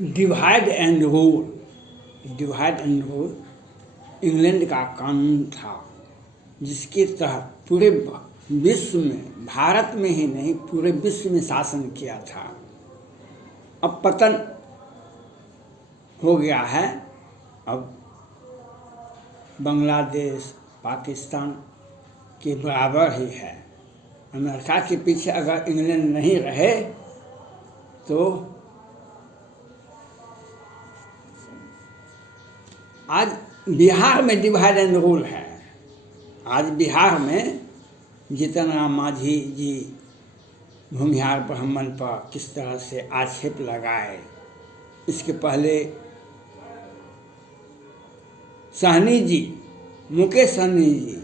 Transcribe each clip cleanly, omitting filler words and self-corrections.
Divide and rule England का कानून था, जिसके तहत पूरे विश्व में, भारत में ही नहीं पूरे विश्व में शासन किया था। अब पतन हो गया है। अब बांग्लादेश पाकिस्तान के बराबर ही है। अमेरिका के पीछे अगर इंग्लैंड नहीं रहे तो आज बिहार में डिवाइड एंड रूल है। आज बिहार में जीतन राम मांझी जी भूमिहार ब्राह्मण पर किस तरह से आक्षेप लगाए, इसके पहले सहनी जी, मुकेश सहनी जी,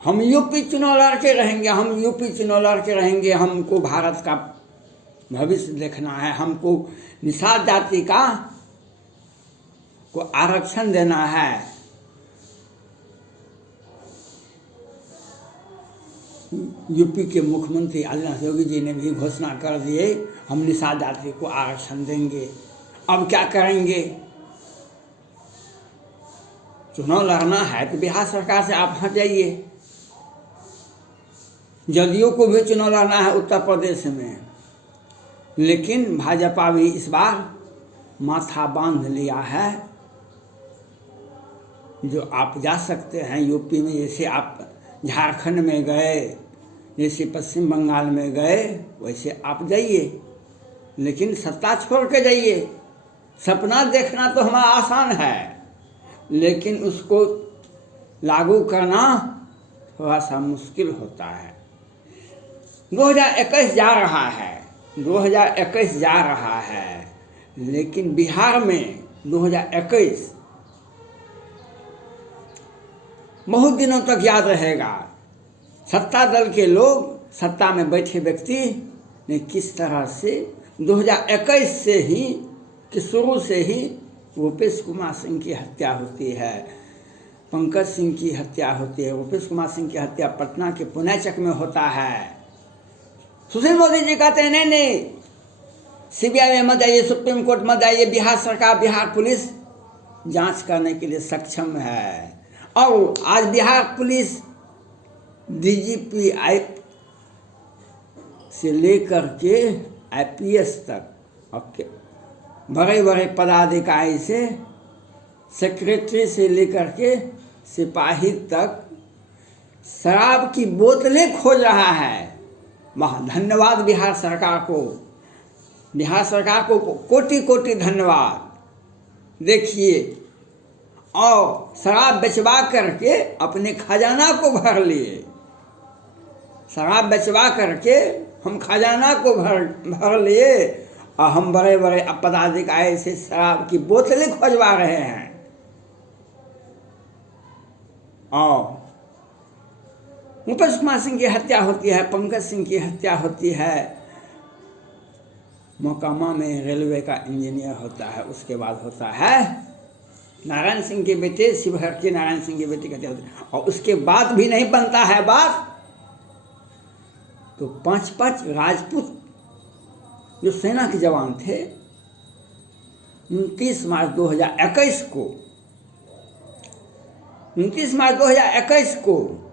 हम यूपी चुनाव लड़के रहेंगे, हम यूपी चुनाव लड़के रहेंगे, हमको भारत का भविष्य देखना है, हमको निषाद जाति का को आरक्षण देना है। यूपी के मुख्यमंत्री आदित्यनाथ योगी जी ने भी घोषणा कर दिए हम निषाद जाति को आरक्षण देंगे। अब क्या करेंगे? चुनाव लड़ना है तो बिहार सरकार से आप हट जाइए। जदयू को भी चुनाव लड़ना है उत्तर प्रदेश में, लेकिन भाजपा भी इस बार माथा बांध लिया है। जो आप जा सकते हैं यूपी में, जैसे आप झारखंड में गए, जैसे पश्चिम बंगाल में गए, वैसे आप जाइए, लेकिन सत्ता छोड़ के जाइए। सपना देखना तो हमारा आसान है, लेकिन उसको लागू करना थोड़ा सा मुश्किल होता है। 2021 जा रहा है, 2021 जा रहा है, लेकिन बिहार में 2021 बहुत दिनों तक याद रहेगा। सत्ता दल के लोग, सत्ता में बैठे व्यक्ति ने किस तरह से 2021 से ही कि शुरू से ही रूपेश कुमार सिंह की हत्या होती है, पंकज सिंह की हत्या होती है। रूपेश कुमार सिंह की हत्या पटना के पुण्याचक में होता है। सुशील मोदी जी कहते हैं नहीं, सीबीआई में मत जाइए, सुप्रीम कोर्ट मत जाइए, बिहार सरकार, बिहार पुलिस जांच करने के लिए सक्षम है। और आज बिहार पुलिस डीजीपी से लेकर के आईपीएस तक, बड़े बड़े पदाधिकारी से, सेक्रेटरी से लेकर के सिपाही तक शराब की बोतलें खोज रहा है। वहाँ धन्यवाद बिहार सरकार को, बिहार सरकार को कोटि कोटि धन्यवाद। देखिए, और शराब बेचवा करके अपने खजाना को भर लिए। शराब बेचवा करके हम खजाना को भर लिए, और हम बड़े बड़े पदाधिकारी से शराब की बोतलें खोजवा रहे हैं। और रूपेश कुमार सिंह की हत्या होती है, पंकज सिंह की हत्या होती है, मोकामा में रेलवे का इंजीनियर होता है। उसके बाद होता है नारायण सिंह के बेटे, शिवहर के नारायण सिंह के बेटे कहते होते हैं। और उसके बाद भी नहीं बनता है बात तो 5 राजपूत जो सेना के जवान थे, 29 मार्च 2021 को 29 मार्च 2021 को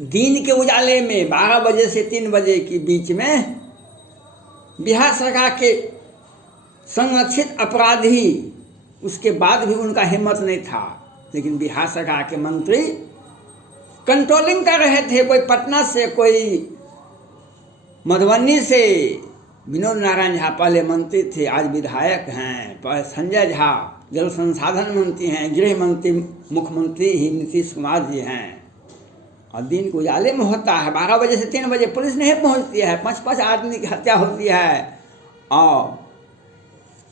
दिन के उजाले में 12 बजे से 3 बजे के बीच में बिहार सरकार के संरक्षित अपराधी, उसके बाद भी उनका हिम्मत नहीं था, लेकिन बिहार सरकार के मंत्री कंट्रोलिंग कर रहे थे। कोई पटना से, कोई मधुबनी से। विनोद नारायण झा पहले मंत्री थे, आज विधायक हैं। संजय झा जल संसाधन मंत्री हैं, गृह मंत्री, मुख्यमंत्री ही नीतीश कुमार जी हैं। और दिन को उजाले में होता है, 12 बजे से 3 बजे पुलिस नहीं पहुंचती है, 5 आदमी की हत्या होती है। और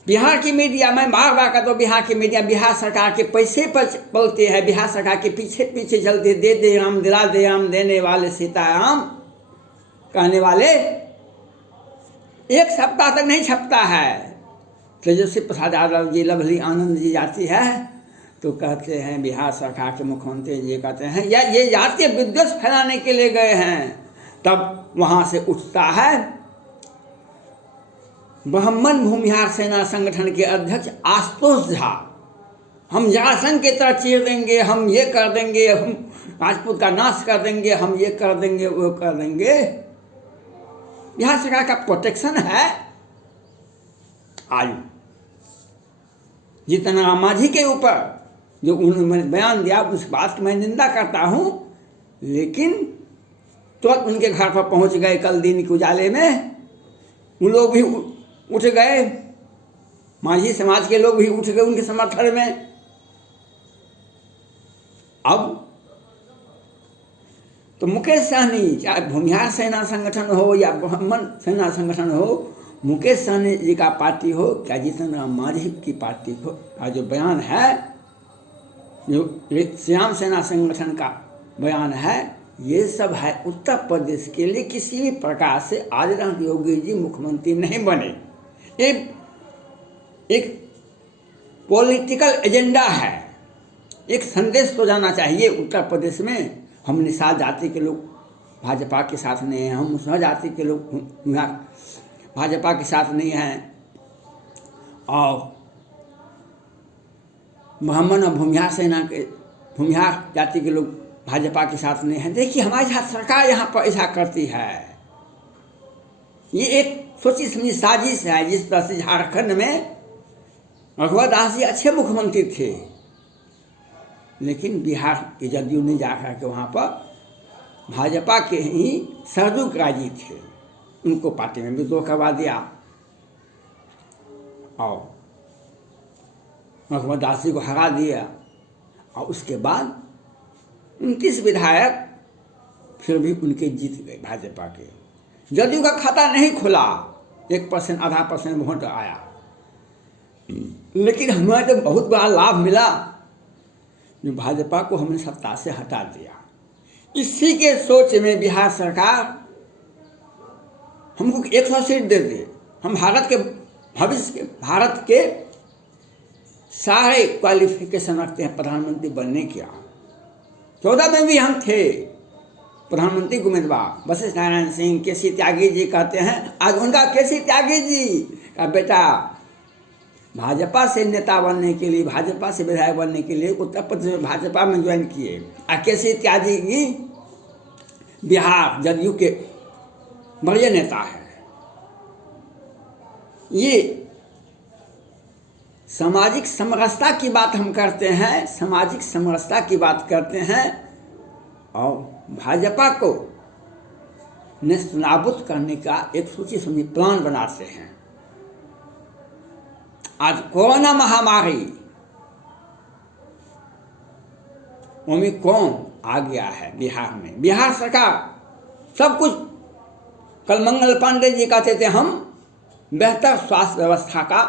बिहार की मीडिया, मैं बार बार कहता हूँ, बिहार की मीडिया बिहार सरकार के पैसे पर पलती है, बिहार सरकार के पीछे पीछे चलते। दे दे राम, दिला दे राम, देने वाले सीताराम कहने वाले 1 सप्ताह तक नहीं छपता है। तेजस्वी प्रसाद यादव जी, लवली आनंद जी जाती है तो कहते हैं, बिहार सरकार के मुख्यमंत्री जी कहते हैं, या ये जातीय विद्वेष फैलाने के लिए गए हैं। तब वहाँ से उठता है ब्राह्मण भूमिहार सेना संगठन के अध्यक्ष आशुतोष झा। हम जरासंध की तरह चीर देंगे, हम ये कर देंगे, हम राजपूत का नाश कर देंगे, हम ये कर देंगे, वो कर देंगे। बिहार सरकार का प्रोटेक्शन है। आज जितना माझी के ऊपर जो उन्होंने बयान दिया उस बात की मैं निंदा करता हूँ, लेकिन तुरंत उनके घर पर पहुँच गए कल दिन के उजाले में। उन लोग भी उठ गए, माझी समाज के लोग भी उठ गए उनके समर्थन में। अब तो मुकेश सहनी, चाहे भूमिहार सेना संगठन हो या ब्राह्मण सेना संगठन हो, मुकेश सहनी जी का पार्टी हो, क्या जीतन राम मांझी की पार्टी हो, का जो बयान है, जो श्याम सेना संगठन का बयान है, ये सब है उत्तर प्रदेश के लिए किसी भी प्रकार से आदित्य योगी जी मुख्यमंत्री नहीं बने। एक पॉलिटिकल एजेंडा है। एक संदेश तो जाना चाहिए उत्तर प्रदेश में, हम निषाद जाति के लोग भाजपा के साथ नहीं हैं, हम मुसलमान जाति के लोग भाजपा के साथ नहीं हैं, और ब्राह्मण और भूमिहार जाति के लोग भाजपा के साथ नहीं हैं। देखिए हमारे साथ सरकार यहाँ पर ऐसा करती है। ये एक सोची समझी साजिश है। जिस तरह से झारखंड में रघुवर दास जी अच्छे मुख्यमंत्री थे, लेकिन बिहार के जदयू ने जाकर के वहाँ पर भाजपा के ही सरजू राजी थे, उनको पार्टी में विद्रोह करवा दिया और रघुवर दास जी को हरा दिया। और उसके बाद 29 विधायक फिर भी उनके जीत गए भाजपा के। जदयू का खाता नहीं खुला, 1% आधा % वोट आया, लेकिन हमें तो बहुत बड़ा लाभ मिला जो भाजपा को हमने सत्ता से हटा दिया। इसी के सोच में बिहार सरकार हमको 100 सीट दे दे, हम भारत के भविष्य के, भारत के सारे क्वालिफिकेशन रखते हैं प्रधानमंत्री बनने की। 14 में भी हम थे प्रधानमंत्री के उम्मीदवार। वशिष्ठ नारायण सिंह, केसी त्यागी जी कहते हैं, आज उनका केसी त्यागी जी का बेटा भाजपा से नेता बनने के लिए, भाजपा से विधायक बनने के लिए उत्तर प्रदेश में भाजपा में ज्वाइन किए। केसी त्यागी जी बिहार जदयू के बड़े नेता हैं। ये सामाजिक समरसता की बात हम करते हैं, सामाजिक समरसता की बात करते हैं, और भाजपा को नेस्तनाबूद करने का एक सोची समझी प्लान बनाते हैं। आज कोरोना महामारी, ओमिक्रॉन आ गया है बिहार में। बिहार सरकार सब कुछ, कल मंगल पांडे जी कहते थे हम बेहतर स्वास्थ्य व्यवस्था का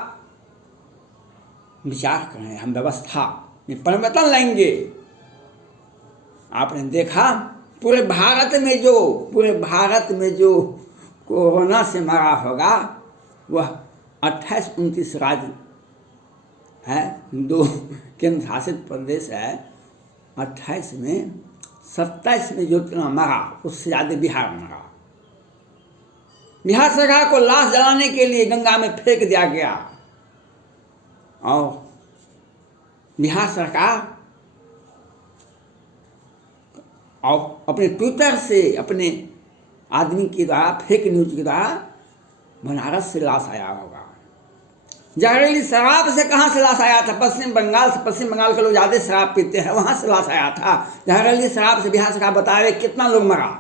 विचार करें, हम व्यवस्था में परिवर्तन लाएंगे। आपने देखा पूरे भारत में जो कोरोना से मरा होगा वह 28-29 राज्य है, 2 केंद्र शासित प्रदेश है। 28 में 27 में जो मरा उससे ज़्यादा बिहार मरा। बिहार सरकार को लाश जलाने के लिए गंगा में फेंक दिया गया, और बिहार सरकार और अपने ट्विटर से, अपने आदमी के द्वारा, फेक न्यूज के द्वारा बनारस से लाश आया होगा। जहरीली शराब से कहाँ से लाश आया था? पश्चिम बंगाल से। पश्चिम बंगाल के लोग ज़्यादा शराब पीते हैं, वहाँ से लाश आया था। जहरीली शराब से बिहार सरकार बताए कितना लोग मरा,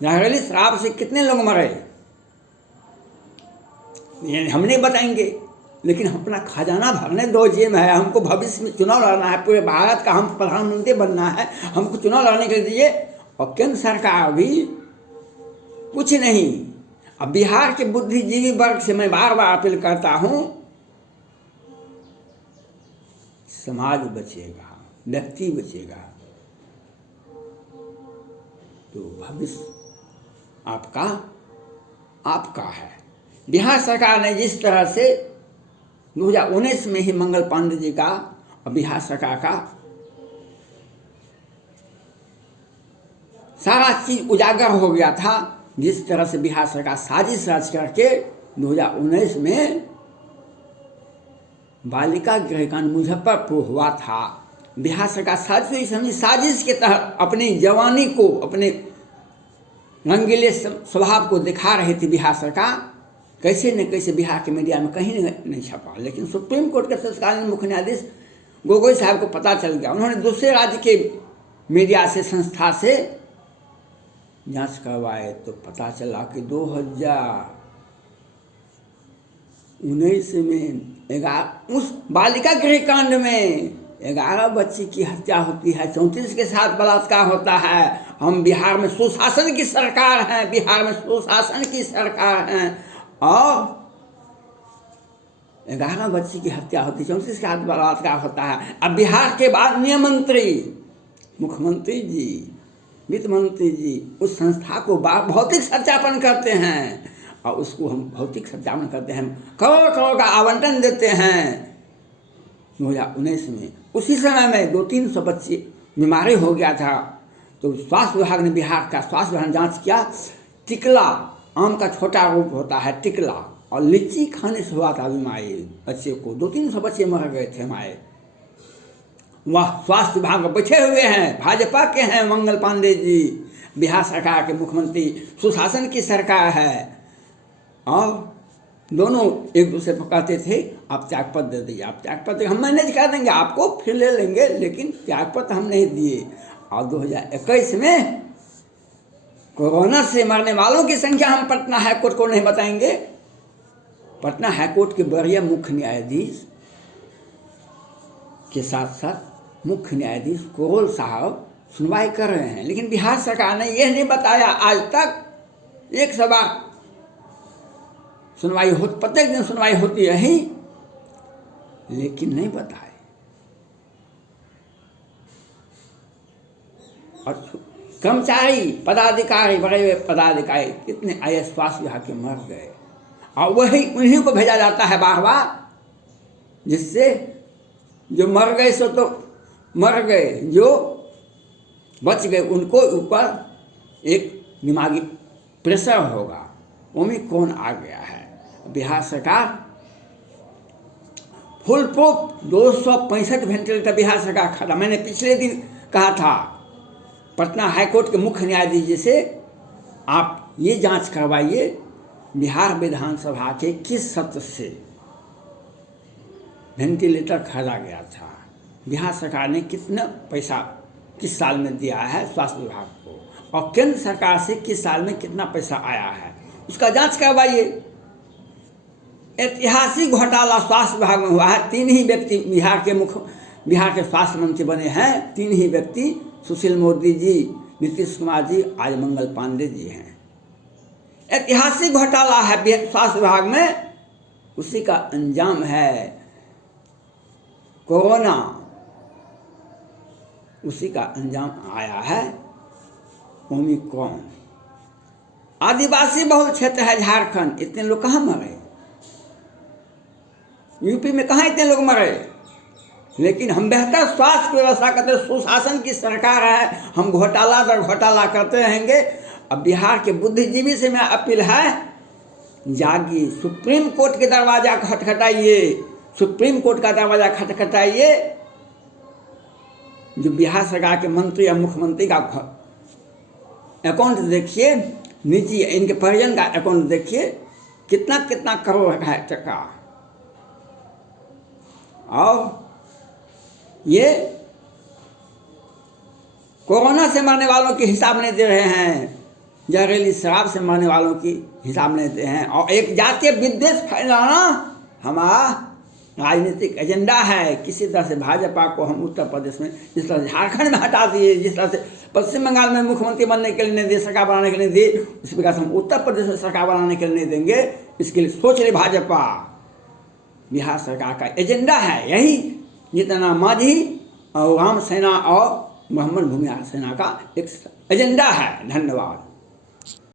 जहरीली शराब से कितने लोग मरे ये हम नहीं बताएंगे, लेकिन हम अपना खजाना भरने दो, जेब है। हमको भविष्य में चुनाव लड़ना है, पूरे भारत का हम प्रधानमंत्री बनना है, हमको चुनाव लड़ने के लिए। और केंद्र सरकार भी कुछ नहीं। अब बिहार के बुद्धिजीवी वर्ग से मैं बार बार अपील करता हूँ, समाज बचेगा, व्यक्ति बचेगा तो भविष्य आपका है। बिहार सरकार ने जिस तरह से 2019 में ही मंगल पांडे जी का और बिहार सरकार का सारा चीज़ उजागर हो गया था। जिस तरह से बिहार सरकार साजिश रच करके 2019 में बालिका गृहकांड मुजफ्फरपुर हुआ था, बिहार सरकार साजिश के तहत अपनी जवानी को, अपने रंगीले स्वभाव को दिखा रही थी बिहार सरकार। कैसे न कैसे बिहार के मीडिया में कहीं नहीं छपा, लेकिन सुप्रीम कोर्ट के तत्कालीन मुख्य न्यायाधीश गोगोई साहब को पता चल गया। उन्होंने दूसरे राज्य के मीडिया से, संस्था से जांच करवाए तो पता चला कि 2019 में उस बालिका गृहकांड में 11 बच्ची की हत्या होती है, 34 के साथ बलात्कार होता है। हम बिहार में सुशासन की सरकार है, बिहार में सुशासन की सरकार है, और 11 बच्ची की हत्या होती है, 34 के साथ बलात्कार होता है। अब बिहार के माननीय मंत्री, मुख्यमंत्री जी, वित्त मंत्री जी उस संस्था को भौतिक सत्यापन करते हैं, और उसको हम भौतिक सत्यापन करते हैं, करोड़ करोड़ का आवंटन देते हैं 2019 में। उसी समय में 200-300 बच्चे बीमारी हो गया था, तो स्वास्थ्य विभाग ने, बिहार का स्वास्थ्य विभाग ने जाँच किया। टिकला, आम का छोटा रूप होता है टिकला, और लीची खाने से हुआ था बीमारी बच्चे को। 200-300 बच्चे मर गए थे हमारे। वह स्वास्थ्य विभाग में बैठे हुए हैं, भाजपा के हैं मंगल पांडे जी, बिहार सरकार के मुख्यमंत्री, सुशासन की सरकार है, और दोनों एक दूसरे को कहते थे आप त्यागपत्र दे दीजिए, आप त्यागपत्र हम मैनेज कर देंगे, आपको फिर ले लेंगे, लेकिन त्यागपत्र हम नहीं दिए। और 2021 में कोरोना से मरने वालों की संख्या हम पटना हाईकोर्ट को नहीं बताएंगे। पटना हाईकोर्ट के वरीय मुख्य न्यायाधीश के साथ साथ मुख्य न्यायाधीश कोरोल साहब सुनवाई कर रहे हैं, लेकिन बिहार सरकार ने यह नहीं बताया आज तक। एक सभा सुनवाई हो, प्रत्येक दिन सुनवाई होती रही, लेकिन नहीं बताए। और कर्मचारी, पदाधिकारी, बड़े पदाधिकारी, कितने IAS स्वास्थ्य विभाग के मर गए, और वही उन्हीं को भेजा जाता है बार बार, जिससे जो मर गए सो तो मर गए, जो बच गए उनको ऊपर एक दिमागी प्रेशर होगा। ओमिक्रॉन आ गया है। बिहार सरकार फुल प्रूफ 265 वेंटिलेटर बिहार सरकार खड़ा। मैंने पिछले दिन कहा था पटना हाईकोर्ट के मुख्य न्यायाधीश जी से, आप ये जांच करवाइए बिहार विधानसभा के किस सत्र से वेंटिलेटर खरीदा गया था, बिहार सरकार ने कितना पैसा किस साल में दिया है स्वास्थ्य विभाग को, और केंद्र सरकार से किस साल में कितना पैसा आया है, उसका जांच करवाइए। ऐतिहासिक घोटाला स्वास्थ्य विभाग में हुआ है। 3 ही व्यक्ति बिहार के स्वास्थ्य मंत्री बने हैं, 3 ही व्यक्ति, सुशील मोदी जी, नीतीश कुमार जी, आज मंगल पांडे जी हैं। ऐतिहासिक घोटाला है स्वास्थ्य विभाग में, उसी का अंजाम है कोरोना, उसी का अंजाम आया है ओमिक्रॉन। आदिवासी बहुल क्षेत्र है झारखंड, इतने लोग कहाँ मरे? यूपी में कहाँ इतने लोग मरे? लेकिन हम बेहतर स्वास्थ्य व्यवस्था करते, सुशासन की सरकार है, हम घोटाला दर घोटाला करते रहेंगे। अब बिहार के बुद्धिजीवी से मैं अपील है, जागिए, सुप्रीम कोर्ट के दरवाजा खटखटाइए, सुप्रीम कोर्ट का दरवाजा खटखटाइए। जो बिहार सरकार के मंत्री या मुख्यमंत्री का अकाउंट देखिए, निजी इनके परिजन का अकाउंट देखिए, कितना कितना करोड़ है टका, और ये कोरोना से मरने वालों की हिसाब नहीं दे रहे हैं, जहरीली शराब से मरने वालों की हिसाब नहीं देते हैं, और एक जातीय विद्वेष फैलाना हमारा राजनीतिक एजेंडा है। किसी तरह से भाजपा को हम उत्तर प्रदेश में, जिस तरह से झारखंड में हटा दिए, जिस तरह से पश्चिम बंगाल में मुख्यमंत्री बनने के लिए नहीं दिए, सरकार बनाने के लिए दिए, उस प्रकार से हम उत्तर प्रदेश में सरकार बनाने के लिए नहीं देंगे। इसके लिए सोच रहे भाजपा, बिहार सरकार का एजेंडा है यही, जितना मांझी और राम सेना और मोहम्मद भूमिहार सेना का एक एजेंडा है। धन्यवाद।